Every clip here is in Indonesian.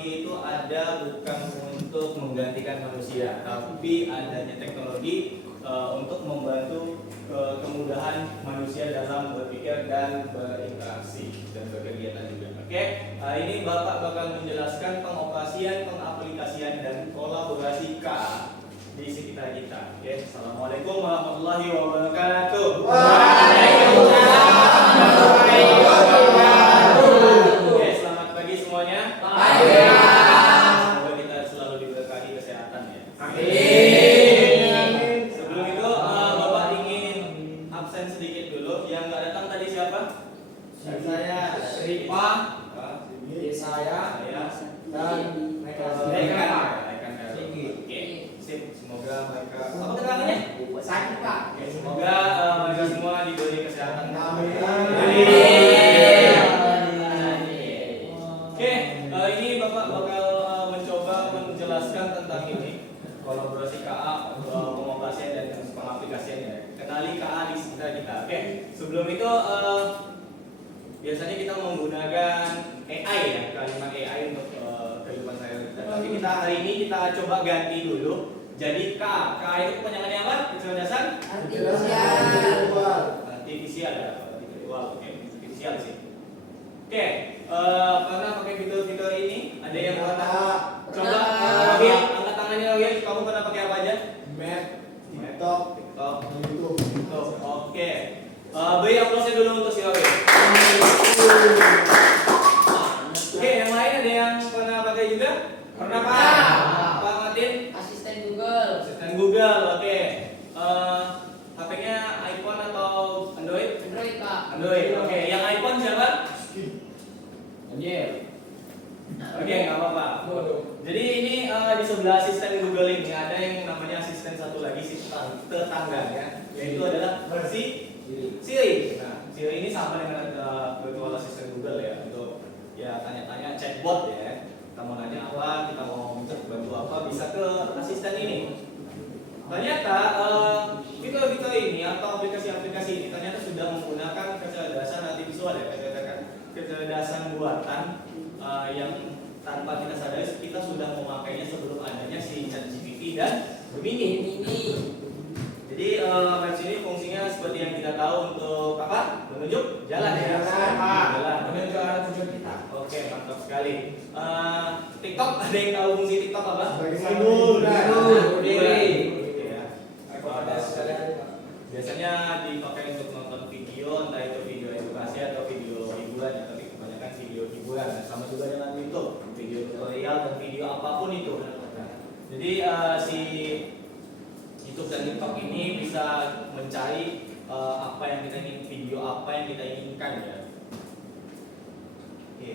teknologi itu ada bukan untuk menggantikan manusia, tapi adanya teknologi untuk membantu kemudahan manusia dalam berpikir dan berinteraksi dan berkegiatan juga. Oke, ini Bapak bakal menjelaskan pengoperasian, pengaplikasian dan kolaborasi KA di sekitar kita. Oke, assalamualaikum warahmatullahi wabarakatuh. Waalaikumsalam warahmatullahi wabarakatuh. Oke, selamat pagi semuanya. Pagi. Semoga kita selalu diberkahi kesehatan ya. Amin. Sebelum itu Bapak ingin absen sedikit dulu. Yang nggak datang tadi siapa? Saya Ripa, saya dan mereka. Oke, sip. Semoga mereka. Apa keterangannya? Sakit Pak. Oke, semoga mereka semua diberi kesehatan. Amin. Oke, ini Bapak bakal mencoba menjelaskan tentang ini kolaborasi KA, pengoperasian dan pengaplikasiannya. Kenali KA di sekitar kita. Oke, sebelum itu biasanya kita menggunakan AI ya, kalimat AI untuk kehidupan saya. Tapi kita hari ini kita coba ganti dulu. Jadi KA itu kepanjangannya apa? Kecerdasan artifisial ya, artifisial. Oke, artifisial sih. Oke, karena pakai fitur-fitur ini, ada yang coba angkat tangannya lagi. Kamu pernah pakai apa aja? TikTok, YouTube. Oke. Beri aplausnya dulu untuk si Oke. Oke, yang lain ada yang pernah pakai juga? Pernah Pak? Pak Martin? Asisten Google. Asisten Google, oke. HP-nya iPhone atau Android? Android Pak. Android, oke. Yang iPhone siapa? Oke, nggak apa-apa. Jadi ini di sebelah asisten Google ini ada yang namanya asisten satu lagi, tetangganya, yaitu adalah versi Siri. Nah, Siri ini sama dengan virtual assistant Google ya, untuk ya tanya-tanya chatbot ya. Kita mau nanya apa, kita mau minta bantu apa, bisa ke asisten ini. Ternyata fitur-fitur ini atau aplikasi-aplikasi ini ternyata sudah menggunakan kecerdasan artifisial ya, kecerdasan buatan yang tanpa kita sadari kita sudah memakainya sebelum adanya si ChatGPT dan Gemini. Jadi apps ini fungsinya seperti yang kita tahu untuk apa? Menunjuk jalan ya. Jalan. Menunjuk arah tujuan kita. Oke, mantap sekali. TikTok, ada yang tahu fungsi TikTok apa? Hibur diri. Biasanya dipakai untuk nonton video, entah itu video edukasi atau video hiburan ya, tapi kebanyakan video hiburan. Nah, sama juga dengan YouTube, video tutorial dan video apapun itu. Nah, jadi si YouTube dan TikTok ini bisa mencari apa yang kita ingin, video apa yang kita inginkan ya. Oke,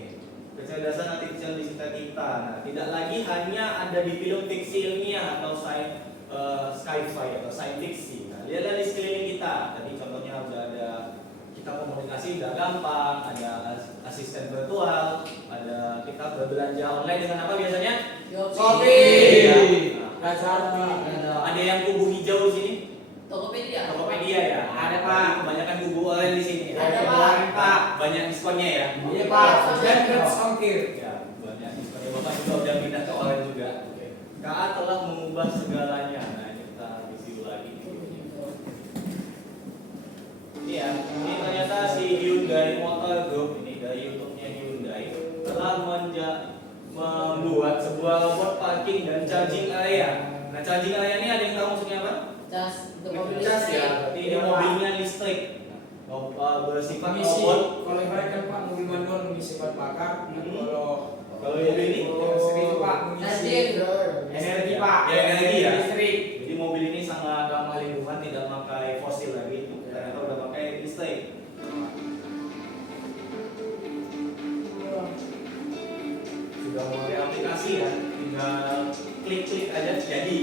kecerdasan artifisial di sekitar kita. Nah, tidak lagi hanya ada di film fiksi ilmiah atau sci-fi atau science fiction. Nah, lihatlah di sekeliling kita. Tadi contohnya udah ada kita komunikasi udah gampang, ada asisten virtual, ada kita berbelanja online dengan apa biasanya? Shopee. Ya. Nah, Ada yang kubu hijau di sini? Tokopedia. Tokopedia ya. Ada Pak. Kebanyakan kubu online di sini. Ada, Pak. Banyak diskonnya ya. Iya Pak, dan gratis ongkir. Ya, banyak diskonnya. Bapak juga udah pindah ke online juga. Oke. KA telah mengubah segalanya. Nah, ini kita review lagi. Ini ya, ini ternyata si Hyundai Motor Group ini dari YouTube-nya Hyundai telah membuat sebuah robot parking dan charging area. Nah, charging area ini ada yang tahu maksudnya apa? Cas untuk mobil Cas ya, listrik. berarti ini mobilnya listrik. Bersifat Mengisi, robot. kalau ibaratkan Pak mobil manual mengisi bahan bakar, Kalau mobil ini listrik itu Pak mengisi energi Pak, Ya, energi ya. listrik. Jadi mobil ini sangat ramah lingkungan, tidak pakai fosil lagi. Ternyata udah pakai listrik. Sudah mulai aplikasi ya, tinggal klik-klik aja jadi.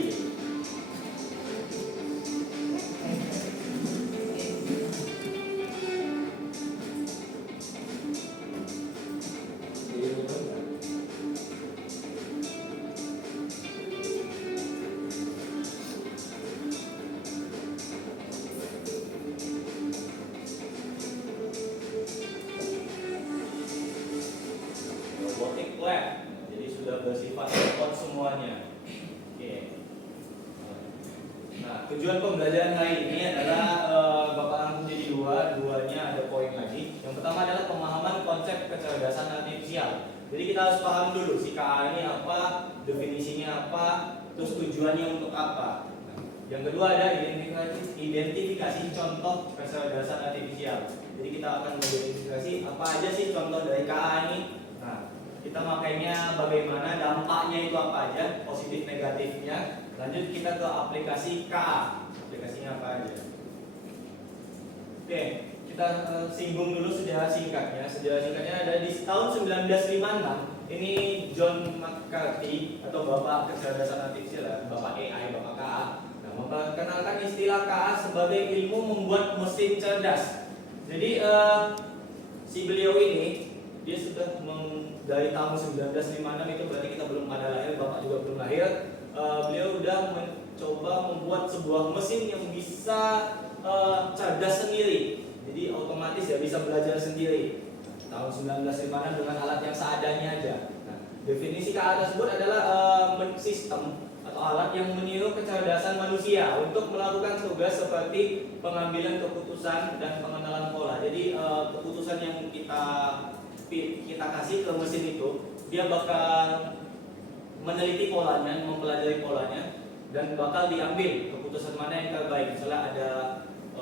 Robotic lab, jadi sudah bersifat support semuanya. Oke. Nah, tujuan pembelajaran hari ini adalah Bapak rangkum jadi duanya ada poin lagi. Yang pertama adalah pemahaman konsep kecerdasan artifisial. Jadi kita harus paham dulu si KA ini apa, definisinya apa, terus tujuannya untuk apa. Yang kedua ada identifikasi contoh kecerdasan artifisial. Jadi kita akan mengidentifikasi apa aja sih contoh dari KA ini. Nah, kita makainya bagaimana, dampaknya itu apa aja, positif negatifnya. Lanjut kita ke aplikasi KA. Aplikasinya apa aja? Oke, kita singgung dulu sejarah singkatnya. Sejarah singkatnya ada di tahun 1956. Ini John McCarthy atau Bapak Kecerdasan Artifisial, Bapak AI, Bapak KA. Memperkenalkan istilah KA sebagai ilmu membuat mesin cerdas. Jadi si beliau ini dia sudah dari tahun 1956 itu berarti kita belum pada lahir, Bapak juga belum lahir. Beliau sudah mencoba membuat sebuah mesin yang bisa cerdas sendiri. Jadi otomatis ya bisa belajar sendiri. Tahun 1956 dengan alat yang seadanya aja. Nah, definisi KA tersebut adalah sistem atau alat yang meniru kecerdasan manusia untuk melakukan tugas seperti pengambilan keputusan dan pengenalan pola. Jadi keputusan yang kita kasih ke mesin itu, dia bakal meneliti polanya, mempelajari polanya, dan bakal diambil keputusan mana yang terbaik. Misalnya ada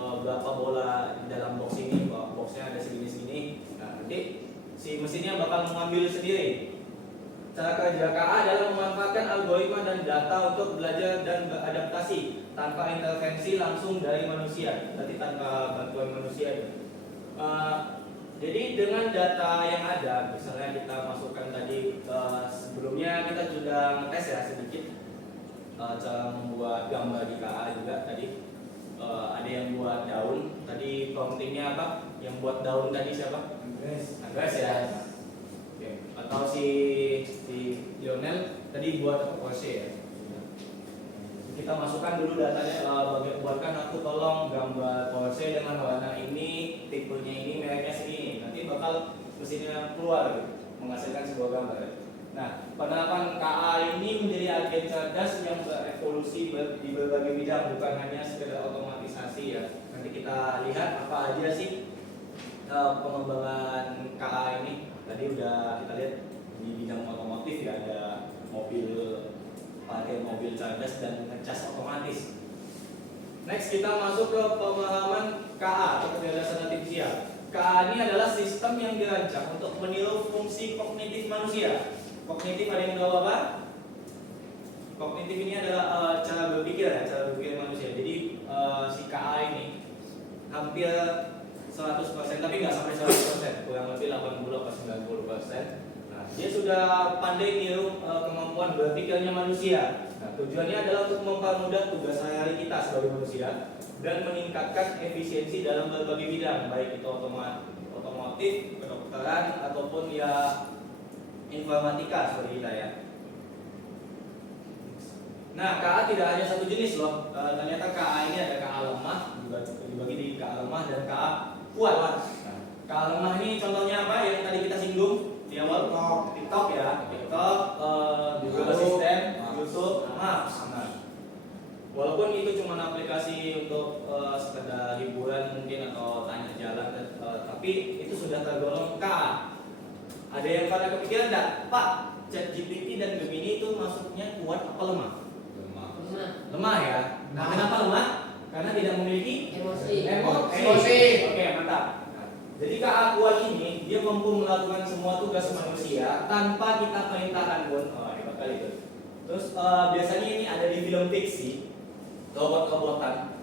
berapa bola di dalam box ini, boxnya ada segini-segini. Nah, nanti si mesinnya bakal mengambil sendiri. Cara kerja KA adalah memanfaatkan algoritma dan data untuk belajar dan beradaptasi tanpa intervensi langsung dari manusia, berarti tanpa bantuan manusia. Jadi dengan data yang ada, misalnya kita masukkan tadi sebelumnya kita sudah ngetes ya sedikit cara membuat gambar di KA juga tadi. Ada yang buat daun, tadi promptingnya apa? Yang buat daun tadi siapa? Andres ya. Atau si Lionel tadi buat Porsche ya. Kita masukkan dulu datanya, buatkan aku tolong gambar Porsche dengan warna ini, tipenya ini, mereknya segini. Nanti bakal mesinnya keluar gitu, menghasilkan sebuah gambar. Nah, penerapan KA ini menjadi agen cerdas yang berevolusi di berbagai bidang, bukan hanya sekedar otomatisasi ya. Nanti kita lihat apa aja sih pengembangan KA ini. Tadi udah kita lihat di bidang otomotif ya, ada mobil, parkir mobil cerdas dan ngecas otomatis. Next kita masuk ke pemahaman KA atau kecerdasan artifisial. KA ini adalah sistem yang dirancang untuk meniru fungsi kognitif manusia. Kognitif ada yang tahu apa? Kognitif ini adalah cara berpikir ya, cara berpikir manusia. Jadi si KA ini hampir 100%, tapi nggak sampai 100%, kurang lebih 80 atau 90%. Nah, dia sudah pandai niru kemampuan berpikirnya manusia. Nah, tujuannya adalah untuk mempermudah tugas sehari-hari kita sebagai manusia dan meningkatkan efisiensi dalam berbagai bidang, baik itu otomotif, kedokteran ataupun ya informatika seperti kita ya. Nah, KA tidak hanya satu jenis loh. Ternyata KA ini ada KA lemah, juga dibagi di KA lemah dan KA kuat. Nah, KA lemah ini contohnya apa? Yang tadi kita singgung di awal, TikTok ya, TikTok, Google Assistant, YouTube, Maps. Nah, walaupun itu cuma aplikasi untuk sekedar hiburan mungkin atau tanya jalan, tapi itu sudah tergolong KA. Ada yang pada kepikiran enggak, Pak, ChatGPT dan Gemini itu masuknya kuat apa lemah? Lemah ya. Nah, kenapa lemah? Karena tidak memiliki emosi. Oke, mantap. Nah, jadi KA kuat ini dia mampu melakukan semua tugas manusia tanpa kita perintahkan pun. Oh, hebat kali itu. Terus biasanya ini ada di film fiksi, robot-robotan,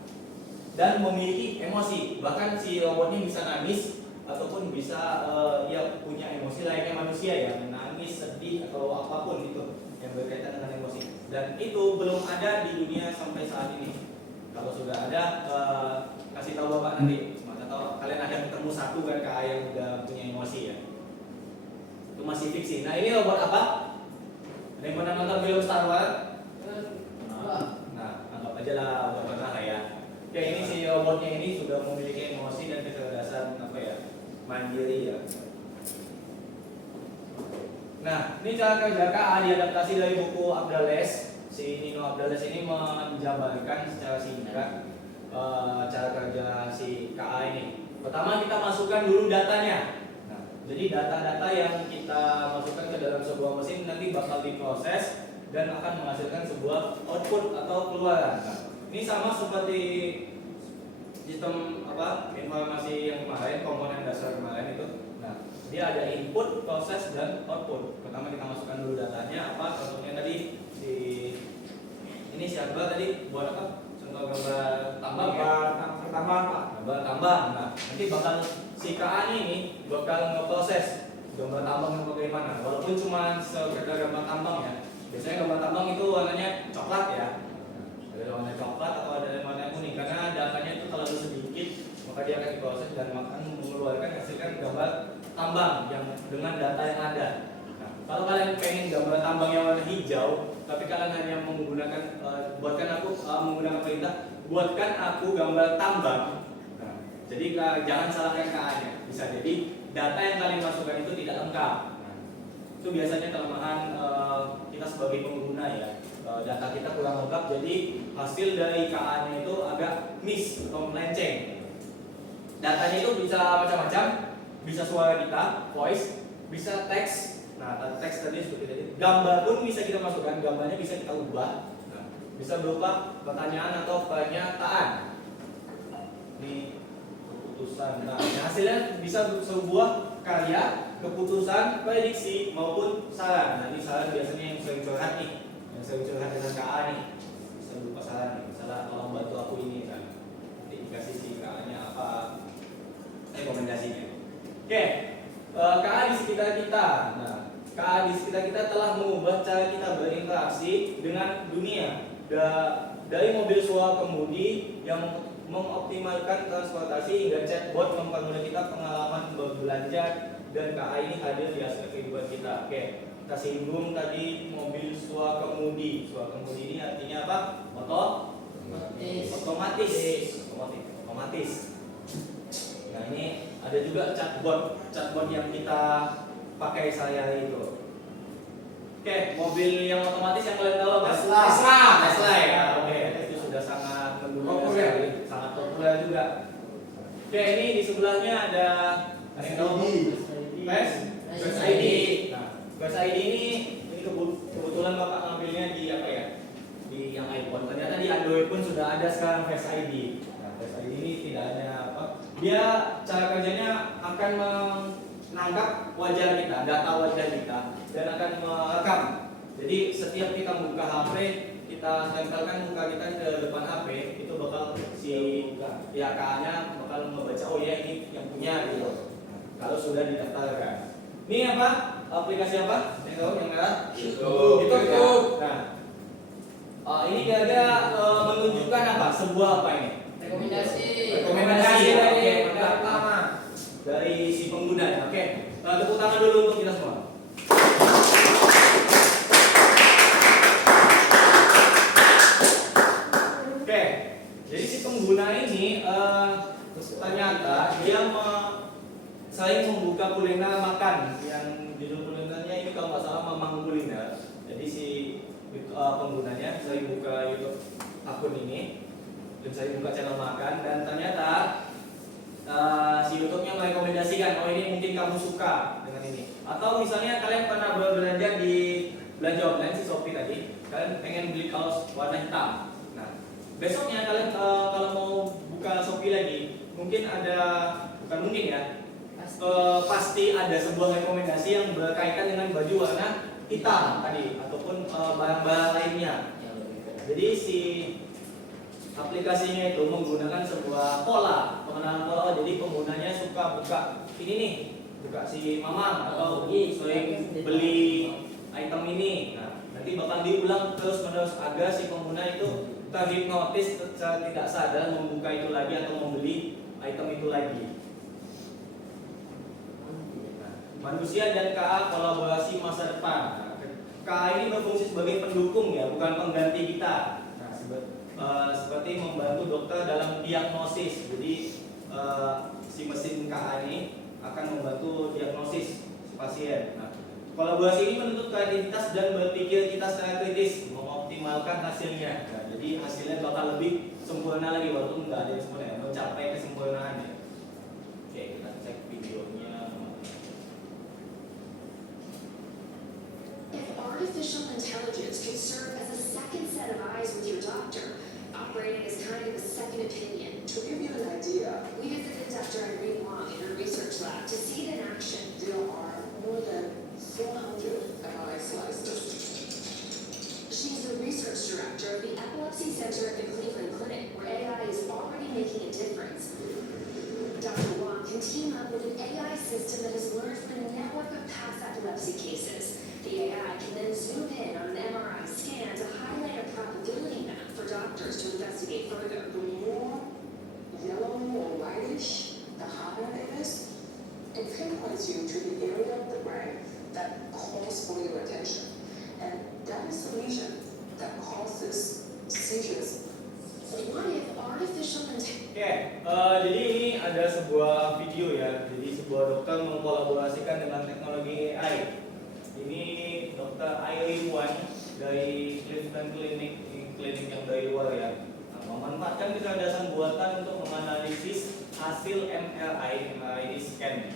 dan memiliki emosi. Bahkan si robotnya bisa nangis ataupun bisa ya punya emosi layaknya manusia ya, menangis, sedih atau apapun itu yang berkaitan dengan emosi. Dan itu belum ada di dunia sampai saat ini. Kalau sudah ada, kasih tahu Bapak nanti. Maka tahu kalian ada ketemu satu kan KA yang udah punya emosi ya. Itu masih fiksi. Nah, ini robot apa? Ada yang pernah nonton film Star Wars? Nah, anggap aja lah udah pernah lah ya. Oke, ini si robotnya ini sudah memiliki emosi dan kecerdasan apa ya? Mandiri ya. Nah, ini cara kerja KA diadaptasi dari buku Abdales. Si Nino Abdales ini menjabarkan secara singkat cara kerja si KA ini. Pertama kita masukkan dulu datanya. Nah, jadi data-data yang kita masukkan ke dalam sebuah mesin nanti bakal diproses dan akan menghasilkan sebuah output atau keluaran. Nah, ini sama seperti sistem informasi yang kemarin, komponen dasar kemarin itu. Nah, dia ada input, proses, dan output. Pertama kita masukkan dulu datanya apa? Contohnya tadi ini siapa tadi buat apa? Contoh gambar tambang ya? Tambang Pak. Gambar tambang. Nah, nanti bakal si KA ini bakal ngeproses gambar tambang yang bagaimana. Walaupun cuma sekedar gambar tambang ya. Biasanya gambar tambang itu warnanya coklat ya. Ada warna coklat atau ada warna kuning karena datanya itu terlalu sedikit, maka dia akan diproses dan akan mengeluarkan hasilkan gambar tambang yang dengan data yang ada. Nah, kalau kalian pengen gambar tambang yang warna hijau, tapi kalian hanya menggunakan menggunakan perintah buatkan aku gambar tambang. Nah, jadi jangan salahkan KA-nya. Bisa jadi data yang kalian masukkan itu tidak lengkap. Nah, itu biasanya kelemahan kita sebagai pengguna ya. Data kita kurang lengkap, jadi hasil dari KA-nya itu agak miss atau melenceng. Datanya itu bisa macam-macam, bisa suara kita, voice, bisa teks. Nah, teks tadi seperti tadi. Gambar pun bisa kita masukkan, gambarnya bisa kita ubah. Nah, bisa berupa pertanyaan atau pernyataan. Ini keputusan. Nah, hasilnya bisa sebuah karya, keputusan, prediksi maupun saran. Nah, ini saran biasanya yang sering curhat nih, yang sering curhat dengan KA nih. Bisa berupa saran nih, misalnya tolong bantu aku ini kan. Nanti dikasih si KA-nya apa rekomendasinya. Oke, KA di sekitar kita. Nah, KA di sekitar kita telah mengubah cara kita berinteraksi dengan dunia. Dari mobil sewa kemudi yang mengoptimalkan transportasi hingga chatbot mempermudah kita pengalaman berbelanja, dan KA ini hadir di aspek kehidupan kita. Oke, kita singgung tadi mobil sewa kemudi. Sewa kemudi ini artinya apa? Otomatis. Nah, ini ada juga chatbot yang kita pakai sehari-hari itu. Oke, mobil yang otomatis yang kalian tahu apa? Tesla ya. Oke, itu sudah sangat mendunia, sangat populer juga. Oke, ini di sebelahnya ada yang tahu Face ID. Nah, Face ID ini kebetulan Bapak ngambilnya di apa ya? Di yang iPhone. Ternyata di Android pun sudah ada sekarang Face ID. Nah, Face ID ini tidak hanya apa? Dia cara kerjanya akan menangkap wajah kita, data wajah kita, dan akan merekam. Jadi setiap kita buka HP, kita tempelkan muka kita ke depan HP, itu bakal si KA-nya bakal membaca, oh ya ini yang punya gitu. Kalau sudah didaftarkan. Ini apa? Aplikasi apa? Yang merah? YouTube. Nah, ini kira-kira menunjukkan apa? Sebuah apa ini? Rekomendasi dari pertama dari si pengguna. Oke, tepuk tangan dulu untuk kita semua. Oke, jadi si pengguna ini ternyata dia sering membuka kuliner makan yang judul kulinernya ini kalau nggak salah Mamang Kuliner. Jadi si penggunanya sering buka YouTube akun ini dan sering buka channel makan, dan ternyata si YouTube-nya merekomendasikan, oh ini mungkin kamu suka dengan ini. Atau misalnya kalian pernah berbelanja di belanja online si Shopee tadi, kalian pengen beli kaos warna hitam. Nah, besoknya kalian kalau mau buka Shopee lagi, mungkin ada, bukan mungkin ya, pasti ada sebuah rekomendasi yang berkaitan dengan baju warna hitam tadi ataupun barang-barang lainnya. Jadi si aplikasinya itu menggunakan sebuah pola, pengenalan pola. Jadi penggunanya suka buka ini nih, buka si Mamang atau sering beli item ini. Nah, nanti bakal diulang terus-menerus agar si pengguna itu terhipnotis secara tidak sadar membuka itu lagi atau membeli item itu lagi. Manusia dan KA kolaborasi masa depan. Nah, KA ini berfungsi sebagai pendukung ya, bukan pengganti kita. Nah, seperti membantu dokter dalam diagnosis. Jadi si mesin KA ini akan membantu diagnosis si pasien. Nah, kolaborasi ini menuntut kreativitas dan berpikir kita secara kritis, mengoptimalkan hasilnya. Nah, jadi hasilnya bakal lebih sempurna lagi walaupun nggak ada yang sempurna, ya, mencapai kesempurnaannya. Oke, kita cek videonya. If artificial intelligence could serve as a second set of eyes with your doctor, operating as kind of a second opinion. To give you an idea, We visited Dr. Irene Wong in her research lab to see it in action. there are more than 400 MRI slices. She's the research director of the Epilepsy Center at the Cleveland Clinic, where AI is already making a difference. Dr. Wong can team up with an AI system that has learned from a network of past epilepsy cases. The AI can then zoom in on an MRI scan to highlight a probability map for doctors to investigate further. The more yellow or whitish, the harder it is. It pinpoints you to the area of the brain that calls for your attention. And that is the region that causes seizures. What if artificial intelligence... Oke, jadi ini ada sebuah video ya. Jadi sebuah dokter mengkolaborasikan dengan teknologi AI. Ini dokter Irene Wong dari Cleveland Clinic, klinik yang dari luar ya. Nah, memanfaatkan kecerdasan buatan untuk menganalisis hasil MRI scan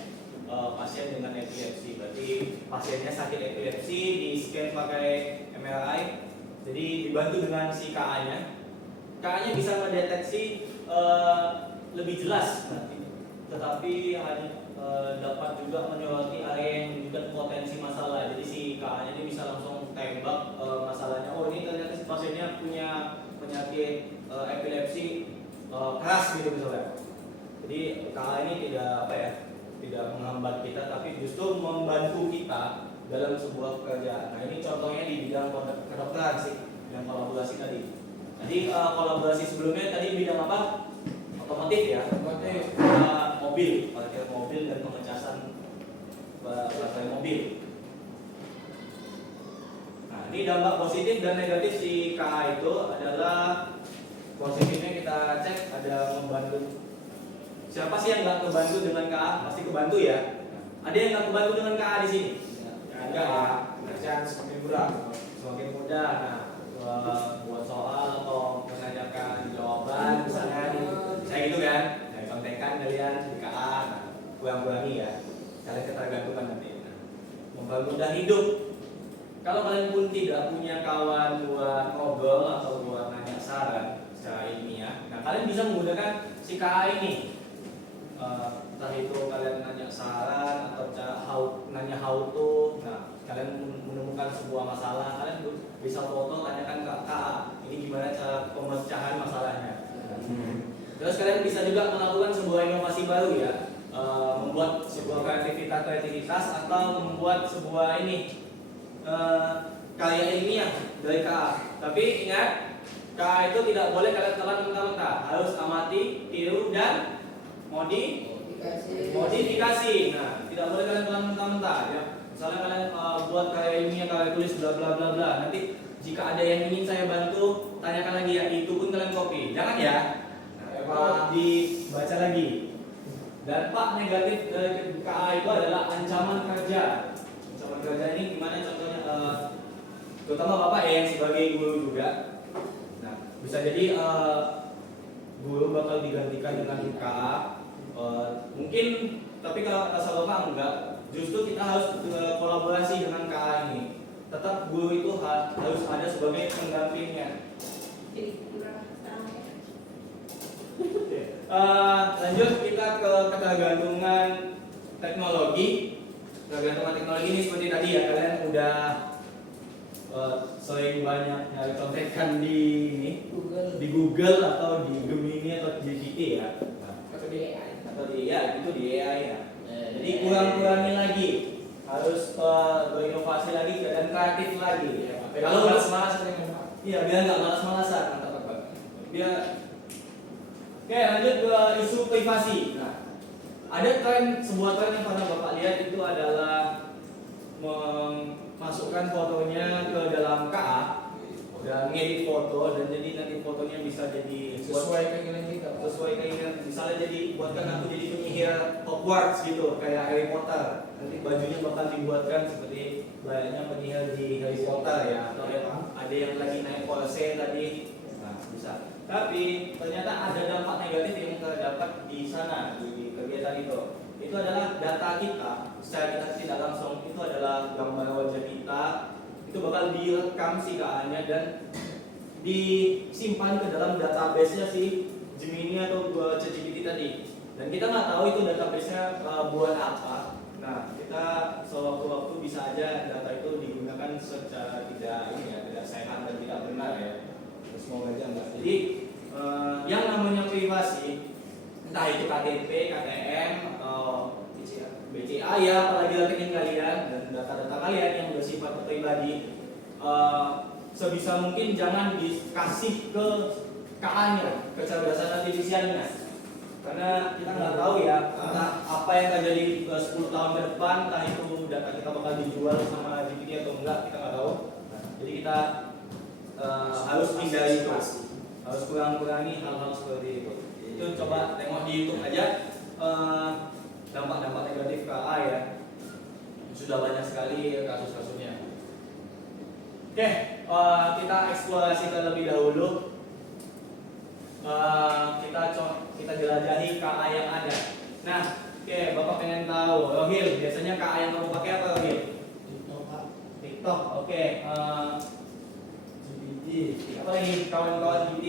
pasien dengan epilepsi. Berarti pasiennya sakit epilepsi, di scan pakai MRI. Jadi dibantu dengan si KA-nya. KA-nya bisa mendeteksi lebih jelas nanti, tetapi hanya dapat juga menyoroti area yang menunjukkan potensi masalah. Jadi si KA-nya ini bisa langsung tembak masalahnya. Oh, ini ternyata si pasiennya punya penyakit epilepsi keras gitu misalnya. Jadi KA ini tidak menghambat kita, tapi justru membantu kita dalam sebuah pekerjaan. Nah, ini contohnya di bidang kedokteran sih, yang kolaborasi tadi. Jadi kolaborasi sebelumnya tadi bidang apa? Otomotif ya. Otomotif. Mobil, parkir mobil dan pengecasan baterai mobil. Nah, ini dampak positif dan negatif si KA itu adalah positifnya kita cek ada membantu. Siapa sih yang nggak kebantu dengan KA? Pasti kebantu ya. Ada yang nggak kebantu dengan KA di sini? Ya, enggak ya. Kerjaan semakin mudah. Semakin mudah. Nah, buat soal atau menanyakan jawaban misalnya saya gitu kan, nah, contekan kalian di KA, nah, kurang-kurangi ya, kalian ketergantungan nanti. Nah, mempermudah hidup. Kalau kalian pun tidak punya kawan buat ngobrol atau buat nanya saran secara ilmiah, nah kalian bisa menggunakan si KA ini. Entah itu kalian nanya saran atau nanya how to, nah kalian menemukan sebuah masalah, kalian bisa foto tanyakan ke KA, ini gimana cara pemecahan masalahnya. Terus kalian bisa juga melakukan sebuah inovasi baru ya, membuat sebuah kreativitas atau membuat sebuah karya ilmiah dari KA. Tapi ingat, KA itu tidak boleh kalian telan mentah-mentah, harus amati, tiru dan modifikasi. Nah, tidak boleh kalian telan mentah-mentah ya. Misalnya kalian buat karya ilmiah, karya tulis bla bla bla bla. Nanti jika ada yang ingin saya bantu, tanyakan lagi ya, itu pun kalian copy. Jangan ya. Nah, dibaca lagi. Dampak negatif dari KA itu adalah ancaman kerja. Ancaman kerja ini gimana contohnya? Terutama Bapak ya yang sebagai guru juga. Nah, bisa jadi guru bakal digantikan dengan KA. Mungkin, tapi kalau asal Bapak enggak, justru kita harus kolaborasi dengan KA ini. Tetap guru itu harus ada sebagai pendampingnya. Lanjut kita ke ketergantungan teknologi. Ketergantungan teknologi ini seperti tadi ya, kalian udah sering banyak nyari contekan di Google atau di Gemini atau di GPT ya. Atau di AI. Atau di AI ya. Jadi kurang-kurangi lagi, harus berinovasi lagi dan kreatif lagi. Kalau malas-malas iya, biar nggak malas-malasan, mantap Pak. Oke, lanjut ke isu privasi. Nah, ada sebuah tren yang pernah Bapak lihat itu adalah memasukkan fotonya ke dalam KA dan ngedit foto, dan jadi nanti fotonya bisa jadi Sesuai keinginan kita. sesuai keinginan. Misalnya jadi buatkan aku jadi penyihir Hogwarts gitu kayak Harry Potter, nanti bajunya bakal dibuatkan seperti layaknya penyihir di Harry Potter ya, atau yang ada yang lagi naik Colosseum tadi, nah bisa. Tapi ternyata ada dampak negatif yang terdapat di sana di kegiatan itu adalah data kita secara kita tidak langsung, itu adalah gambar wajah kita, itu bakal direkam si KA-nya dan disimpan ke dalam database-nya si Gemini atau ChatGPT tadi. Dan kita nggak tahu itu database-nya buat apa. Nah, kita sewaktu-waktu bisa aja data itu digunakan secara tidak sehat dan tidak benar ya. Semoga aja enggak. Jadi yang namanya privasi, entah itu KTP, KTM, atau BCA ya, apalagi rekening kalian dan data-data kalian yang bersifat pribadi, sebisa mungkin jangan dikasih ke KA-nya, kecerdasan artifisialnya, karena kita nggak tahu ya entah apa yang terjadi 10 tahun ke depan, entah itu data kita bakal dijual sama GPT atau enggak, kita nggak tahu. Jadi kita harus hindari itu, harus kurangi hal-hal seperti itu. Itu coba tengok di YouTube aja dampak-dampak negatif KA ya, sudah banyak sekali kasus-kasusnya. Oke, kita eksplorasi terlebih dahulu. Kita jelajahi KA yang ada. Nah, oke, Bapak pengen tahu, Rohil, biasanya KA yang kamu pakai apa, Rohil? TikTok, oke. GPT, apa lagi kawan-kawan GPT?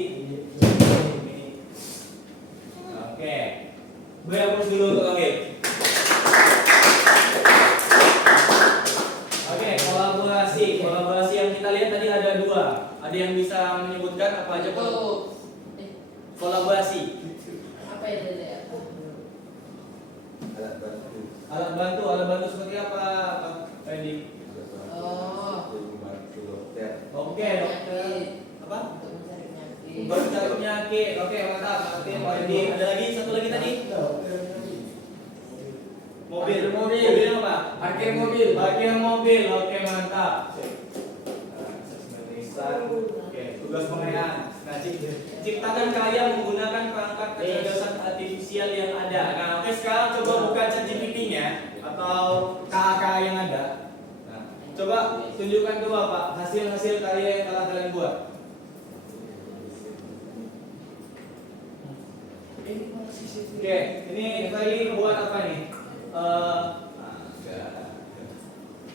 Oke, berhapus dulu untuk Rohil. Oke, kolaborasi yang kita lihat tadi ada 2. Ada yang bisa menyebutkan apa aja kolaborasi? Apa itu ya? Alat bantu seperti apa, Pak Fendi? Oke, apa? Untuk mencari penyakit. Mencari penyakit. Oke, mantap. Oke, Pak Fendi. Ada lagi satu lagi tadi? Mobil apa? Parkir mobil. Oke, mantap. Oke, tugas pengayaan. Nah, ciptakan karya menggunakan perangkat kecerdasan artifisial yang ada. Nah, oke, sekarang coba buka ChatGPT-nya atau KA yang ada. Nah, coba tunjukkan ke Bapak hasil-hasil karya yang telah kalian buat. Oke, ini Feli buat apa nih?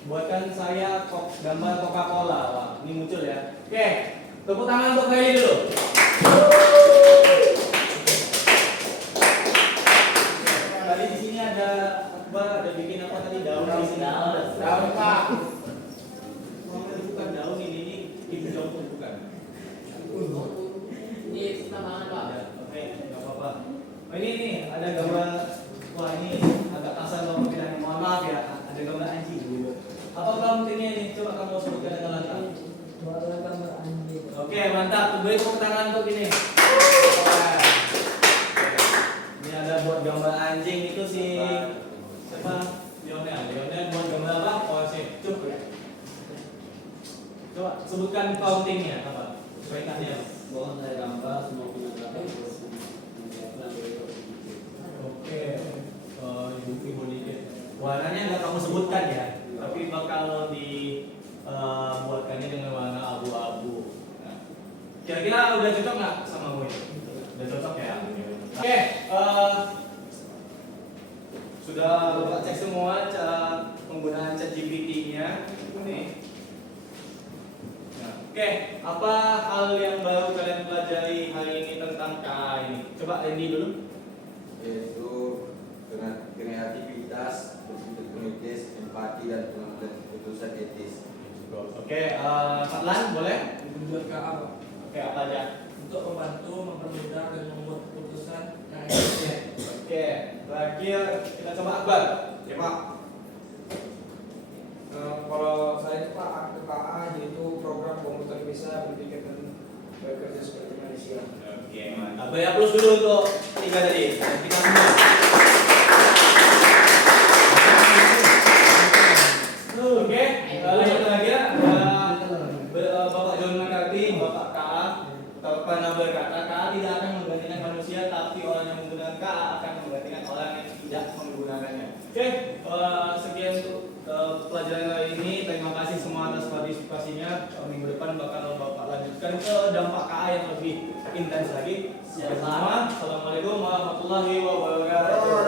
Buatkan saya gambar Coca-Cola. Wah, ini muncul ya. Oke, tepuk tangan untuk Feli dulu. Tadi di sini ada Akbar, ada bikin apa tadi, daun di sini. Daun, Pak. Bukan daun ini ibu jongkok bukan. Ini tambangan Pak. Oke, nggak apa-apa. Oh, ini ada gambar. Wah, ini agak kasar kalau bilang, mohon maaf ya. Ada gambar anjing dulu. Apa pentingnya ini? Coba kamu sebutkan dengan lantang. Oke, mantap. Beri tepuk tangan untuk ini. Ini ada buat gambar anjing itu si siapa? Lionel buat gambar apa? Oh, sih. Coba sebutkan countingnya apa? Peringkatnya. Bohong dari gambar semua punya berapa? Oke. Ibu dikit. Warnanya nggak kamu sebutkan ya, tapi bakal buatkannya dengan warna abu-abu. Nah, kira-kira udah cocok nggak sama gue? Udah cocok ya? Oke, sudah Bapak cek semua cara penggunaan ChatGPT-nya. Nih. Nah, oke, apa hal yang baru kalian pelajari hari ini tentang KA ini? Coba Randy dulu. Yaitu kreativitas, berpikir kritis, empati, dan pengambilan keputusan etis. Oke, Fadlan boleh? Tujuan KA, Pak. Oke, apa aja? Untuk membantu, mempermudah dan membuat keputusan yang Oke, terakhir kita coba Akbar. Ya Pak. Kalau saya Pak, akte KA yaitu program komputer bisa berpikir dan bekerja seperti manusia. Oke, mantap. Beri aplaus dulu untuk 3 tadi. Dan kita semua. Oke, lalu yang terakhir ada Bapak John McCarthy. depan bakal Bapak lanjutkan ke dampak KA yang lebih intens lagi. Semua, assalamualaikum warahmatullahi wabarakatuh.